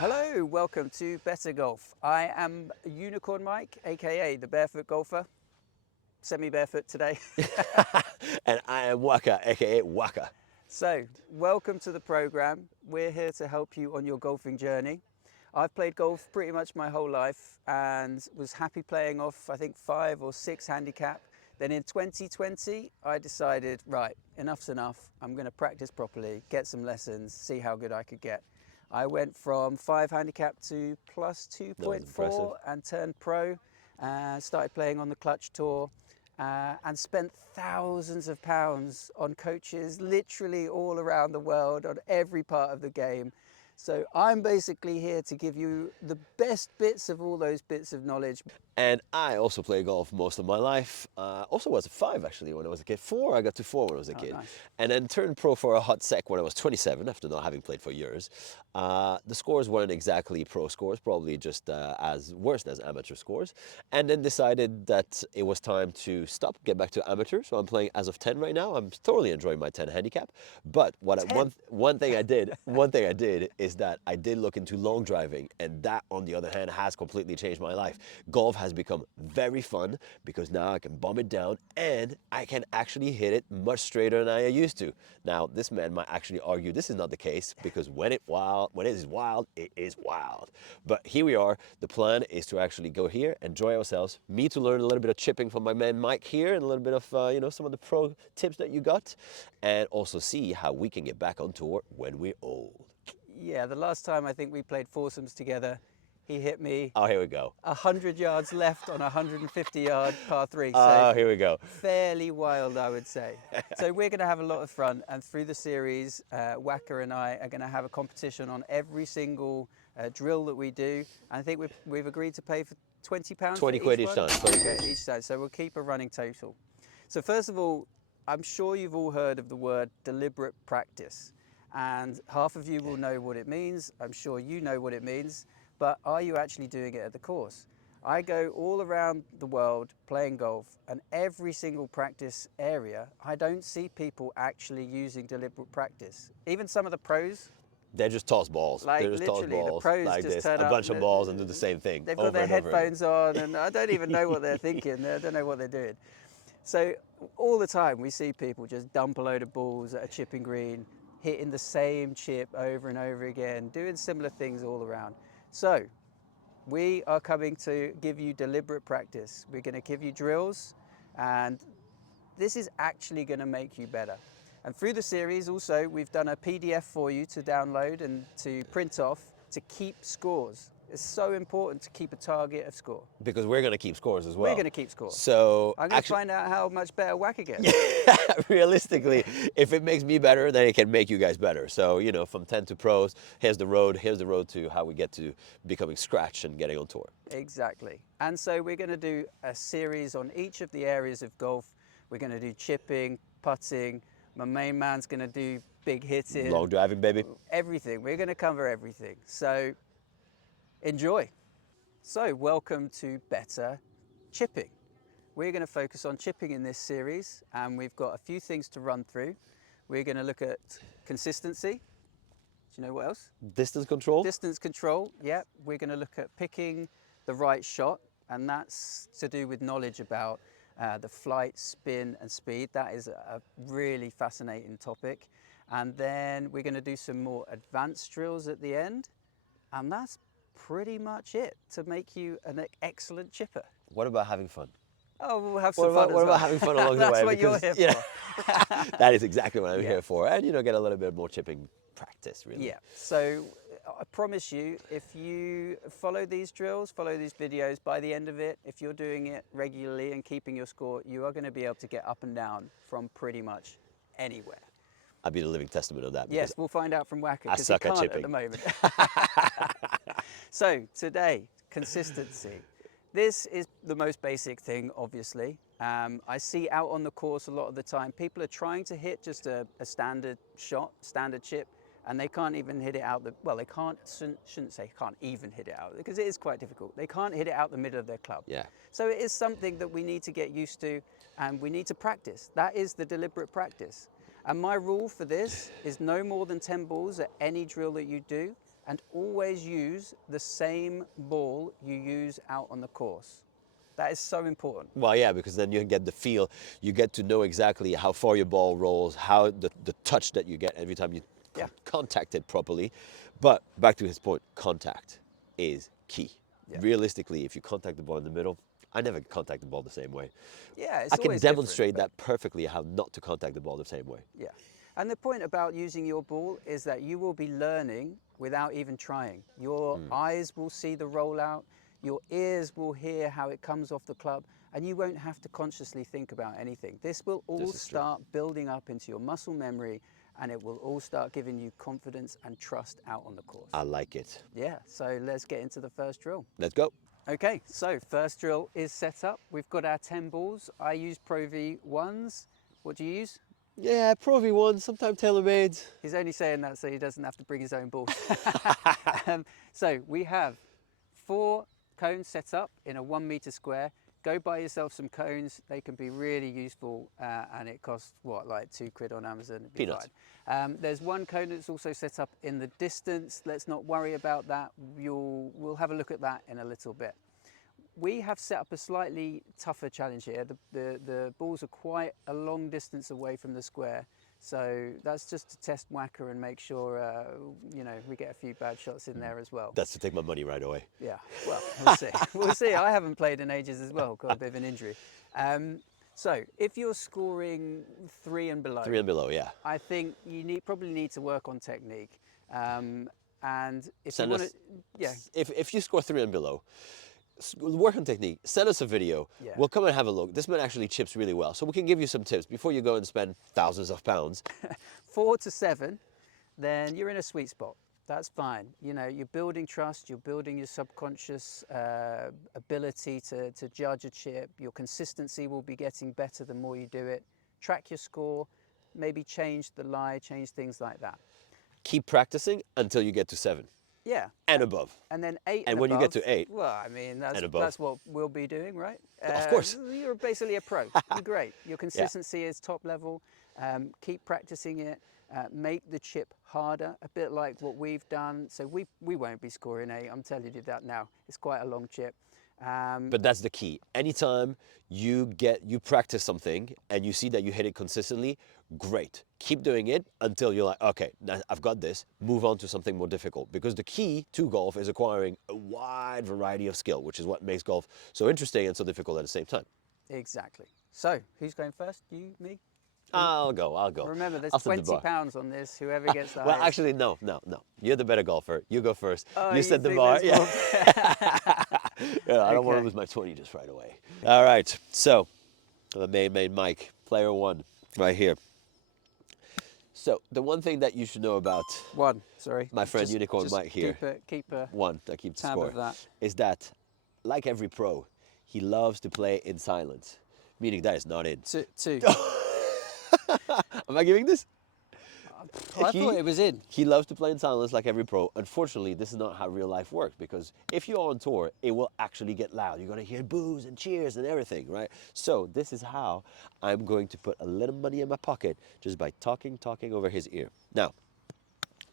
Hello, welcome to Better Golf. I am Unicorn Mike, aka the Barefoot Golfer. Semi-barefoot today. And I am Waka, aka Waka. So, welcome to the program. We're here to help you on your golfing journey. I've played golf pretty much my whole life and was happy playing off, I think, 5 or 6 handicap. Then in 2020, I decided, right, enough's enough. I'm going to practice properly, get some lessons, see how good I could get. I went from 5 handicap to plus 2.4 and turned pro. Started playing on the Clutch Tour and spent thousands of pounds on coaches literally all around the world on every part of the game. So I'm basically here to give you the best bits of all those bits of knowledge. And I also play golf most of my life. Also was a 5 actually when I was a kid. 4, I got to 4 when I was a kid. Nice. And then turned pro for a hot sec when I was 27 after not having played for years. The scores weren't exactly pro scores, probably just as worse as amateur scores. And then decided that it was time to stop, get back to amateur. So I'm playing as of 10 right now. I'm thoroughly enjoying my 10 handicap. But one thing I did is that I did look into long driving, and that on the other hand has completely changed my life. Golf has become very fun because now I can bomb it down and I can actually hit it much straighter than I used to. Now, this man might actually argue this is not the case because when it is wild, it is wild. But here we are. The plan is to actually go here, enjoy ourselves, me to learn a little bit of chipping from my man Mike here and a little bit of some of the pro tips that you got, and also see how we can get back on tour when we're old. Yeah, the last time I think we played foursomes together, he hit me. Oh, here we go. 100 yards left on a 150-yard par 3. Oh, here we go. Fairly wild, I would say. So we're going to have a lot of fun, and through the series, Waka and I are going to have a competition on every single drill that we do. And I think we've agreed to pay for £20 20 for quid each each one. time. 20 Okay, quid. each time. So we'll keep a running total. So first of all, I'm sure you've all heard of the word deliberate practice. And half of you will know what it means. I'm sure you know what it means. But are you actually doing it at the course? I go all around the world playing golf, and every single practice area, I don't see people actually using deliberate practice. Even some of the pros. They just toss balls. Like They just toss literally, the balls pros like just this, turn a up. bunch of balls and do the same thing. They've got their headphones on, and I don't even know what they're thinking. I don't know what they're doing. So all the time we see people just dump a load of balls at a chipping green, hitting the same chip over and over again, doing similar things all around. So we are coming to give you deliberate practice. We're going to give you drills, and this is actually going to make you better. And through the series also, we've done a PDF for you to download and to print off to keep scores. It's so important to keep a target of score. Because we're going to keep scores as well. We're going to keep score. So I'm going to find out how much better Waka gets. realistically, if it makes me better, then it can make you guys better. So, from 10 to pros, here's the road to how we get to becoming scratch and getting on tour. Exactly. And so we're going to do a series on each of the areas of golf. We're going to do chipping, putting. My main man's going to do big hitting. Long driving, baby. Everything. We're going to cover everything. So enjoy. So welcome to Better Chipping. We're going to focus on chipping in this series, and we've got a few things to run through. We're going to look at consistency. Do you know what else? Distance control. Distance control, yeah. We're going to look at picking the right shot, and that's to do with knowledge about the flight, spin and speed. That is a really fascinating topic. And then we're going to do some more advanced drills at the end, and that's pretty much it to make you an excellent chipper. What about having fun? Oh, we'll have some fun as well. What about having fun along the way? That's what you're here for. That is exactly what I'm here for. And, get a little bit more chipping practice, really. Yeah, so I promise you, if you follow these drills, follow these videos, by the end of it, if you're doing it regularly and keeping your score, you are going to be able to get up and down from pretty much anywhere. I'll be the living testament of that. Yes, we'll find out from Waka, I because he suck at can't chipping at the moment. So today, consistency. This is the most basic thing, obviously. I see out on the course a lot of the time, people are trying to hit just a standard shot, standard chip, and they can't even hit it out well, they shouldn't say can't even hit it out, because it is quite difficult. They can't hit it out the middle of their club. Yeah. So it is something that we need to get used to, and we need to practice. That is the deliberate practice. And my rule for this is no more than 10 balls at any drill that you do, and always use the same ball you use out on the course. That is so important. Well, yeah, because then you get the feel, you get to know exactly how far your ball rolls, how the touch that you get every time you Yeah. contact it properly. But back to his point, contact is key. Yeah. Realistically, if you contact the ball in the middle, I never contact the ball the same way. Yeah, it's I can always demonstrate different, that perfectly how not to contact the ball the same way. yeah. And the point about using your ball is that you will be learning without even trying. Your eyes will see the rollout, your ears will hear how it comes off the club, and you won't have to consciously think about anything. This will all This is true. start building up into your muscle memory, and it will all start giving you confidence and trust out on the course. I like it. Yeah, so let's get into the first drill. Let's go. Okay, so first drill is set up. We've got our 10 balls. I use Pro V1s. What do you use? Yeah, Pro V1, sometimes tailor-made. He's only saying that so he doesn't have to bring his own balls. So we have 4 cones set up in a 1 meter square. Go buy yourself some cones. They can be really useful, and it costs what, like £2 on Amazon. It'd be Peanuts. fine. There's one cone that's also set up in the distance. Let's not worry about that. We'll have a look at that in a little bit. We have set up a slightly tougher challenge here. The balls are quite a long distance away from the square. So that's just to test Waka and make sure, we get a few bad shots in there as well. That's to take my money right away. Yeah, well, we'll see. We'll see. I haven't played in ages as well. Got a bit of an injury. So if you're scoring 3 and below, 3 and below, yeah. I think you probably need to work on technique. And if Send you want us- to, yeah, If you score 3 and below, work on technique, send us a video, Yeah. we'll come and have a look. This man actually chips really well, so we can give you some tips before you go and spend thousands of pounds. 4 to 7, then you're in a sweet spot. That's fine. You're building trust, you're building your subconscious ability to judge a chip. Your consistency will be getting better the more you do it. Track your score, maybe change the lie, change things like that. Keep practicing until you get to 7 Yeah. and above. And then 8 And when you get above, to 8 well, I mean, and above. that's what we'll be doing, right? Of course. You're basically a pro. You're great. Your consistency is top level. Keep practicing it. Make the chip harder, a bit like what we've done. So we won't be scoring 8. I'm telling you that now. It's quite a long chip. But that's the key. Anytime you practice something and you see that you hit it consistently, great. Keep doing it until you're like, okay, now I've got this. Move on to something more difficult. Because the key to golf is acquiring a wide variety of skill, which is what makes golf so interesting and so difficult at the same time. Exactly. So who's going first? You, me? I'll go. Remember, there's I'll set the bar. £20 on this. Whoever gets the Well, highest. actually, no. You're the better golfer. You go first. Oh, you set the think bar. there's Yeah. more? Yeah, I don't want to Okay. lose my 20 just right away. All right. So, the main Mike, player 1, right here. So, the one thing that you should know about 1, sorry. my friend Just- Unicorn just Mike here, Keep a 1 that keeps the tab score, of that. is that, like every pro, he loves to play in silence, meaning that is not in. 2. Am I giving this? I thought it was in. He loves to play in silence like every pro. Unfortunately, this is not how real life works, because if you're on tour, it will actually get loud. You're going to hear boos and cheers and everything, right? So this is how I'm going to put a little money in my pocket just by talking over his ear. Now,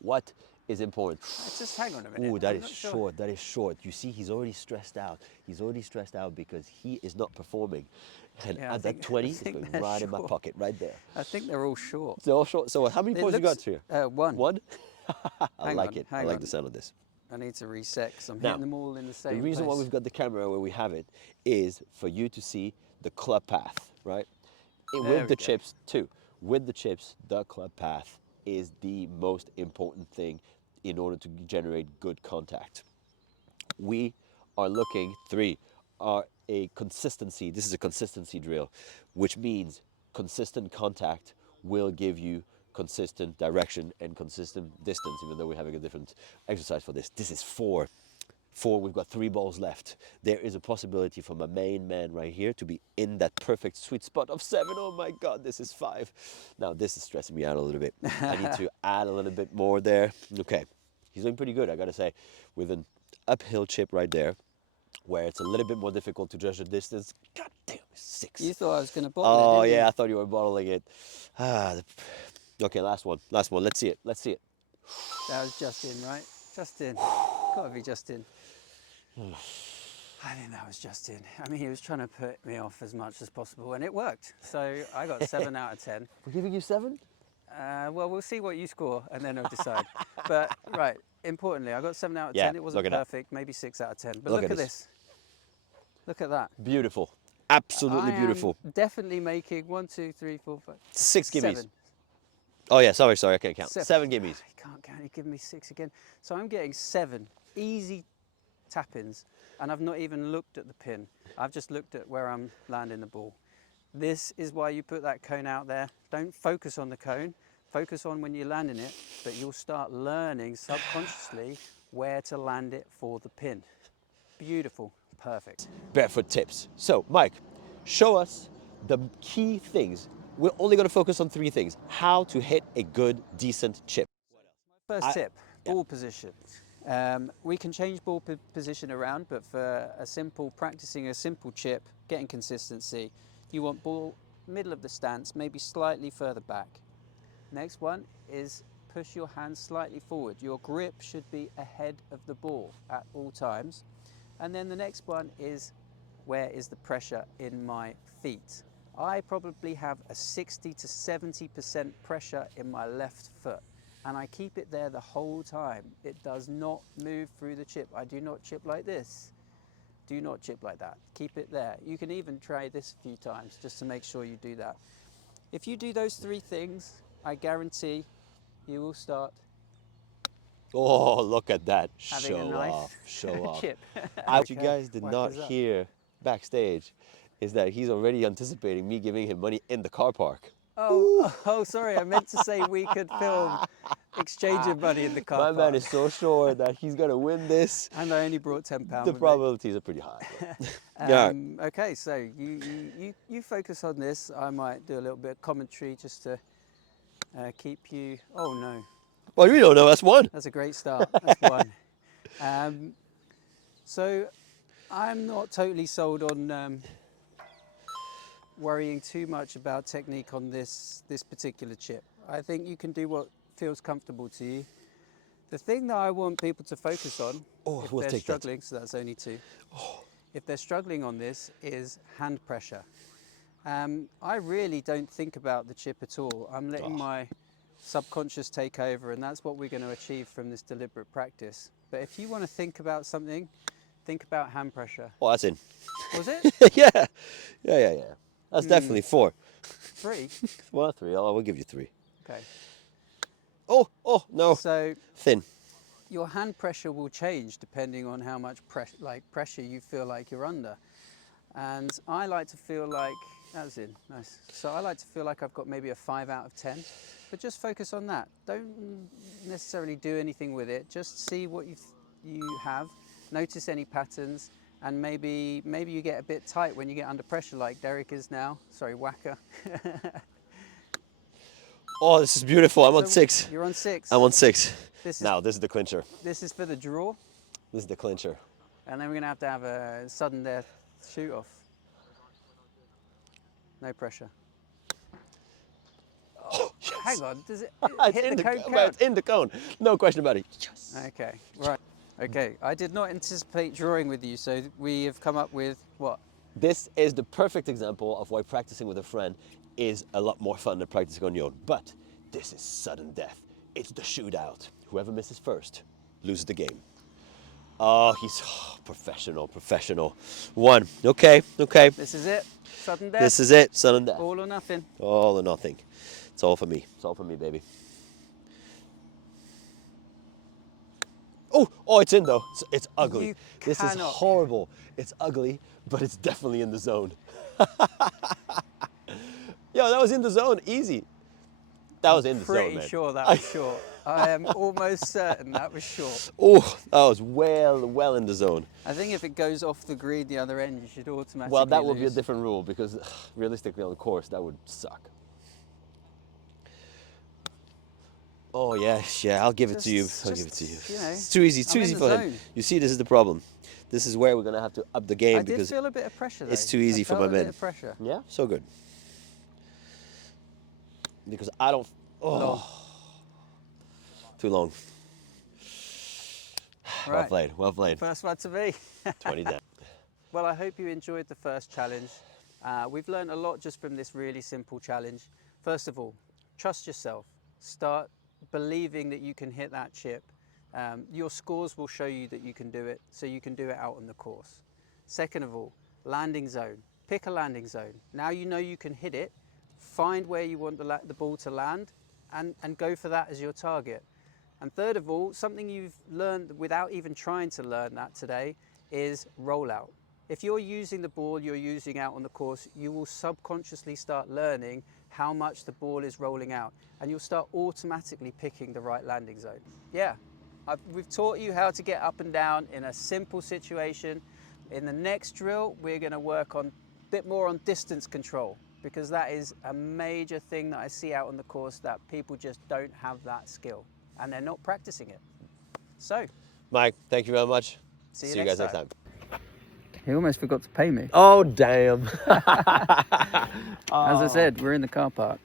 what is important? Just hang on a minute. Ooh, that I'm is not sure. short. That is short. You see, he's already stressed out. He's already stressed out because he is not performing. And Yeah, I at think- that 20 I is think going they're right in my short. pocket, right there. I think they're all short. They're all short. So how many It points you got looks- here? 1. 1? I Hang like on, it. I hang like on. the sound of this. I need to reset because I'm Now, hitting them all in the same The reason why place. we've got the camera where we have it is for you to see the club path, right? There With we the go. chips too. With the chips, the club path is the most important thing in order to generate good contact. We are looking, 3, are a consistency. This is a consistency drill, which means consistent contact will give you consistent direction and consistent distance, even though we're having a different exercise for this. This is 4. 4, we've got 3 balls left. There is a possibility for my main man right here to be in that perfect sweet spot of 7. Oh my God, this is 5. Now this is stressing me out a little bit. I need to add a little bit more there. Okay, he's doing pretty good, I gotta say, with an uphill chip right there, where it's a little bit more difficult to judge the distance. God damn, 6. You thought I was going to bottle it, Oh didn't yeah, you? I thought you were bottling it. Okay, last one. Let's see it. That was just in, right? Justin. Gotta be Justin. I think that was Justin. I mean, he was trying to put me off as much as possible, and it worked. So I got 7 out of 10. We're giving you 7? Well, we'll see what you score, and then I'll decide. But right, importantly, I got 7 out of Yeah, 10. It wasn't look at that. perfect, maybe 6 out of 10. But Look look at at this. this. Look at that. Beautiful. Absolutely I beautiful. am definitely making 1, 2, 3, 4, 5, 6 gimmies. 7. Oh yeah, sorry, I can't count. 7. 7 gimmies. You can't count. He gave me 6 again. So I'm getting 7 easy tap-ins, and I've not even looked at the pin. I've just looked at where I'm landing the ball. This is why you put that cone out there. Don't focus on the cone. Focus on when you're landing it, but you'll start learning subconsciously where to land it for the pin. Beautiful. Perfect. Barefoot tips. So, Mike, show us the key things. We're only going to focus on 3 things. How to hit a good, decent chip. First tip, ball position. We can change ball position around, but for practicing a simple chip, getting consistency, you want ball middle of the stance, maybe slightly further back. Next one is push your hands slightly forward. Your grip should be ahead of the ball at all times. And then the next one is, where is the pressure in my feet? I probably have a 60 to 70% pressure in my left foot, and I keep it there the whole time. It does not move through the chip. I do not chip like this. Do not chip like that. Keep it there. You can even try this a few times just to make sure you do that. If you do those 3 things, I guarantee you will start Oh, look at that. having a Show nice off. Show off. chip. What you guys did Whack not us up. hear backstage is that he's already anticipating me giving him money in the car park. Oh, sorry. I meant to say we could film exchanging money in the car My park. man is so sure that he's going to win this. And I only brought £10 The with me. probabilities are pretty high. Yeah. Okay, so you focus on this. I might do a little bit of commentary just to keep you. Oh no, Well, we don't know. That's 1. that's a great start. That's 1. So I'm not totally sold on worrying too much about technique on this particular chip. I think you can do what feels comfortable to you. The thing that I want people to focus on, if we'll they're take that. struggling, so that's only 2. If they're struggling on this, is hand pressure. I really don't think about the chip at all. I'm letting my subconscious take over, and that's what we're going to achieve from this deliberate practice. But if you want to think about something, think about hand pressure. Oh, that's in. Was it? Yeah. That's definitely 4. 3? Well, 3. Oh, we'll give you 3. Okay. Oh, no. So Thin. your hand pressure will change depending on how much pressure you feel like you're under. And I like to feel like, that was in, nice. So I like to feel like I've got maybe a 5 out of 10, but just focus on that. Don't necessarily do anything with it. Just see what you have, notice any patterns, and maybe you get a bit tight when you get under pressure like Derek is now. Sorry, Waka. Oh, this is beautiful. I'm on So 6. You're on 6. I'm on 6. This is, Now, this is the clincher. this is for the draw, This is the clincher. and then we're going to have a sudden death shoot off. No pressure. Oh, yes. Hang on, does it It's hit in the cone cone. count? It's in the cone. No question about it. Yes. Okay, right. Okay, I did not anticipate drawing with you, so we have come up with what? This is the perfect example of why practicing with a friend is a lot more fun than practicing on your own. But this is sudden death. It's the shootout. Whoever misses first loses the game. Oh, he's professional. 1. Okay. This is it. Sudden death. This is it. Sudden death. All or nothing. All or nothing. It's all for me. It's all for me, baby. Oh, it's in though. It's ugly. You This is cannot. horrible. It's ugly, but it's definitely in the zone. Yo, that was in the zone. Easy. That was in the zone, man. Pretty sure that was short. I am almost certain that was short. Oh, that was well in the zone. I think if it goes off the green the other end, you should automatically Well, that would be a lose. different rule because realistically on the course, that would suck. Oh, yeah, I'll give it to you. I'll give it to you. You know, It's too easy. It's too I'm in easy the for him. zone. You see, this is the problem. This is where we're going to have to up the game I did because feel a bit of pressure though. it's too easy I for felt my a bit men. of pressure. Yeah, so good. Because I don't. Oh, Long. too long. Well Right. played. Well played. First one to me. 20 down. Well, I hope you enjoyed the first challenge. We've learned a lot just from this really simple challenge. First of all, trust yourself. Start believing that you can hit that chip. Your scores will show you that you can do it, so you can do it out on the course. Second of all, landing zone. Pick a landing zone. Now you know you can hit it. Find where you want the ball to land and go for that as your target. And third of all, something you've learned without even trying to learn that today is rollout. If you're using the ball you're using out on the course, you will subconsciously start learning how much the ball is rolling out, and you'll start automatically picking the right landing zone. Yeah, we've taught you how to get up and down in a simple situation. In the next drill, we're going to work on a bit more on distance control, because that is a major thing that I see out on the course, that people just don't have that skill and they're not practicing it. So, Mike, thank you very much. see you guys next next time. He almost forgot to pay me. Oh, damn. As I said, we're in the car park.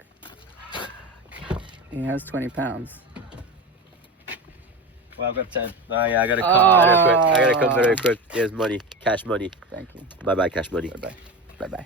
He has £20. Well, I've got 10. Oh, yeah, I gotta come very quick. I gotta come very quick. Here's money. Cash money. Thank you. Bye-bye, cash money. Bye-bye. Bye-bye.